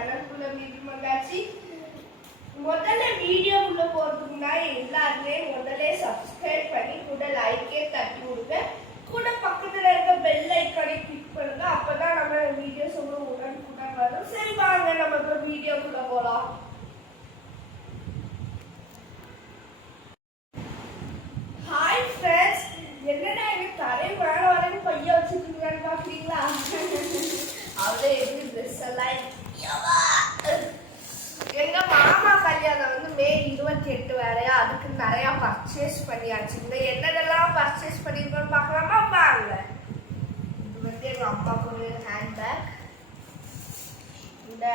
சேனலுக்குள்ள மீண்டும் வந்தாச்சு. முதல்ல வீடியோக்குள்ள போறதுக்கு முன்னாடி எல்லாருமே முதல்ல சப்ஸ்கிரைப் பண்ணி கூட லைக்கே தட்டி விடுங்க. கூட பக்கத்துல இருக்க பெல் ஐக்கானை கிளிக் பண்ணுங்க. அப்பதான் நம்ம வீடியோஸ் உங்களுக்கு உடனுக்குடன் வரும். சரி வாங்க நம்ம இப்ப வீடியோக்குள்ள போலாம். ஹாய் என்னடா எனக்கு தலை மேல வரைக்கும் பையன் வச்சிருக்கீங்கன்னு பாக்குறீங்களா? அவளே எப்படி ட்ரெஸ் எல்லாம் யப்பா! எங்க மாமா கல்யாணம் வந்து மே இருபத்தி எட்டு வேறையா அதுக்கு நிறைய பர்ச்சேஸ் பண்ணியாச்சு இந்த என்னதெல்லாம் பர்ச்சேஸ் பண்ணிருக்கோம் பார்க்கலாமா வாங்க இது வந்து எங்க அம்மாவுக்கு ஒரு ஹேண்ட்பேக் இந்த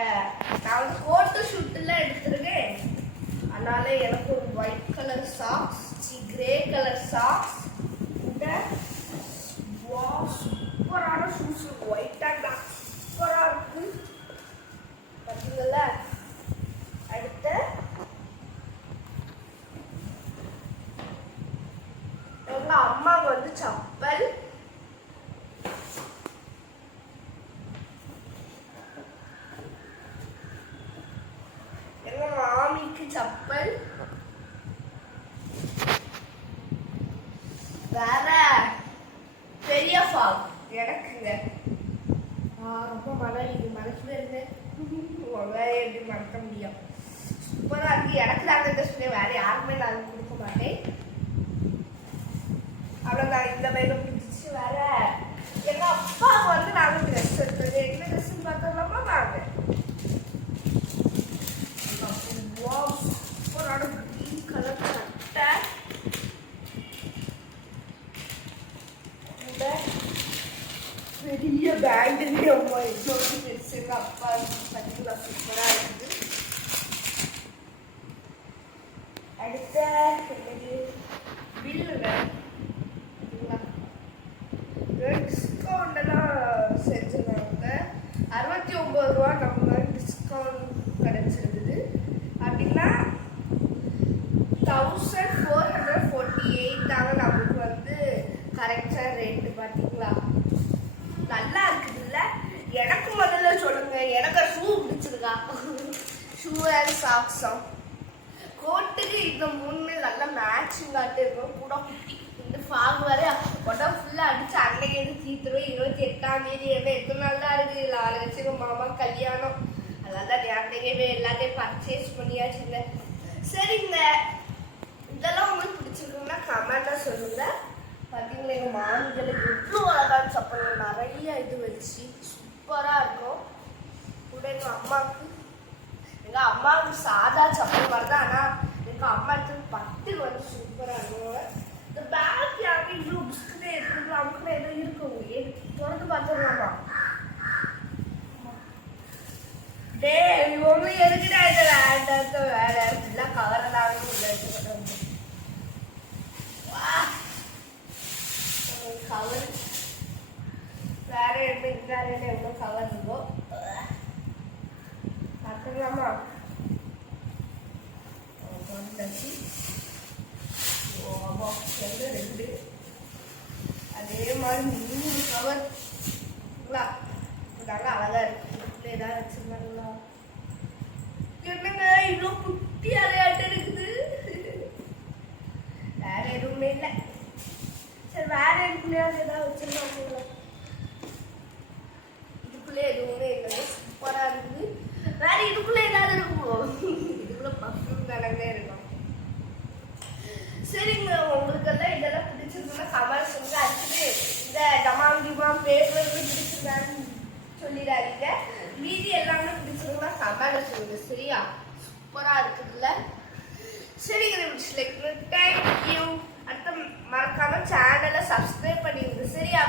நான் வந்து போட்டோ ஷூட்டில் எடுத்திருக்கேன் அதனால எனக்கு ஒரு white colour socks grey colour socks இந்த வா சூப்பரான ஷூஸ் ஒயிட் அண்ட் சூப்பராக இருக்கு. பார்த்தீங்களா அடுத்த எங்கள் அம்மாவுக்கு வந்து சப்பல். எங்கள் மாமிக்கு சப்பல். வேற பெரிய ஃபாக் எனக்குங்க. ஆ, ரொம்ப மழை. இது மனசுல இருந்து உங்களை எப்படி மறக்க முடியும். சூப்பராக இருக்கு. எனக்கு நாங்க இந்த சொல்லி வேற யாருக்குமே நான் கொடுக்க மாட்டேன். அவ்வளோதான் இந்த பையில பிடிச்சி வேற எங்க அப்பா வந்து நாங்க ட்ரெஸ் எடுத்தது என்ன ட்ரெஸ் பார்த்தோம்னா நாங்க சூப்பரான கிரீன் கலர் சட்டை இந்த பெரிய பேண்டுன்னு அம்மா எவ்வளோ பெருசு எங்கள் அப்பா பார்த்தீங்களா சூப்பராக இருக்குது அடுத்த என்னது பில்லுங்க டிஸ்கவுண்டெல்லாம் செஞ்சுருந்தாங்க அறுபத்தி ஒம்பது ரூபா நம்ம டிஸ்கவுண்ட் கிடச்சிருக்குது அப்படின்னா thousand four hundred forty eight தாங்க நம்மளுக்கு வந்து கரெக்டாக ரேட்டு பார்த்தீங்களா நல்லா இருக்குதுல்ல எனக்கு முதல்ல சொல்லுங்க எனக்கு ஷூ பிடிச்சிருக்கா ஷூ அண்ட் சாக்ஸும் கோட்டுக்கு இந்த மூணுமே நல்லா மேட்சிங் ஆட்டு இருக்கும். கூட இந்த ஃபாக் வர உடம்பு ஃபுல்லாக அடிச்சு அன்னைக்கு எது தீத்துருவோம் இருபத்தி எட்டாம் தேதி என்ன எத்தனை நாள் இருக்கு? நாலு வச்சுக்கு மாமா கல்யாணம். அதனால ஞாபகமே எல்லாத்தையும் பர்ச்சேஸ் பண்ணியாச்சுங்க சரிங்க. இதெல்லாம் உங்களுக்கு பிடிச்சிருக்குன்னா கமெண்டாக சொல்லுங்க. பார்த்தீங்களா எங்கள் மாமிகளுக்கு எவ்வளோ அழகான சப்பல் நிறைய இது வச்சு சூப்பராக இருக்கும். கூட எங்கள் அம்மா எங்கள் அம்மாவுக்கு சாதா சப்பல் மாதிரி தான். ஆனால் எங்கள் அம்மா எடுத்து பட்டு வந்து சூப்பராக இருக்கும். இந்த பேக் யாருக்கு இவ்வளோ புஸ்கனே இருக்குது அமுக்குன்னு ஏதோ இருக்கும் ஏ- திறந்து பார்த்துடலாமா? டே ஒன்று எதுக்குடா இதை. வேண்டாத்த வேலை ஃபுல்லாக கவரெல்லாம் உள்ள எடுத்துக்கிட்டு கவர் வேற என்ன வேற என்ன எவ்வளோ கவர் இருக்கோ பார்த்துக்கலாமா வந்துச்சு ஓ ரெண்டு? ரெண்டு அதே மாதிரி மூணு கவர் நல்லா அழகாக இருக்கு. இதுல ஏதாவது வச்சுருந்தாங்களா என்னங்க இவ்வளோ குட்டி அறையாட்டு இருக்குது வேற எதுவுமே இல்லை சரி வேற எதுக்குள்ளேயாவது ஏதாவது வச்சிருந்தாங்களா இதுக்குள்ளே எதுவுமே இல்லை சூப்பரா இருக்குது வேற இதுக்குள்ள ஏதாவது இருக்குமோ இதுக்குள்ள பர்ஃப்யூம் இருக்கும். சரிங்க உங்களுக்கெல்லாம் இதெல்லாம் பிடிச்சிருக்குன்னா கமெண்ட் சொல்லுங்க. அடிச்சுட்டு இந்த டமாம் டிமாம் பேப்பர் பிடிச்சிருந்தான்னு சொல்லிடாதீங்க. மீதி எல்லாமே பிடிச்சிருந்தா கமெண்ட் சொல்லுங்க. சரியா? சூப்பரா இருக்குதுல்ல? சரிங்க லைக் தேங்க்யூ அடுத்த மறக்காம சேனலை சப்ஸ்கிரைப் பண்ணிடுங்க. சரியா?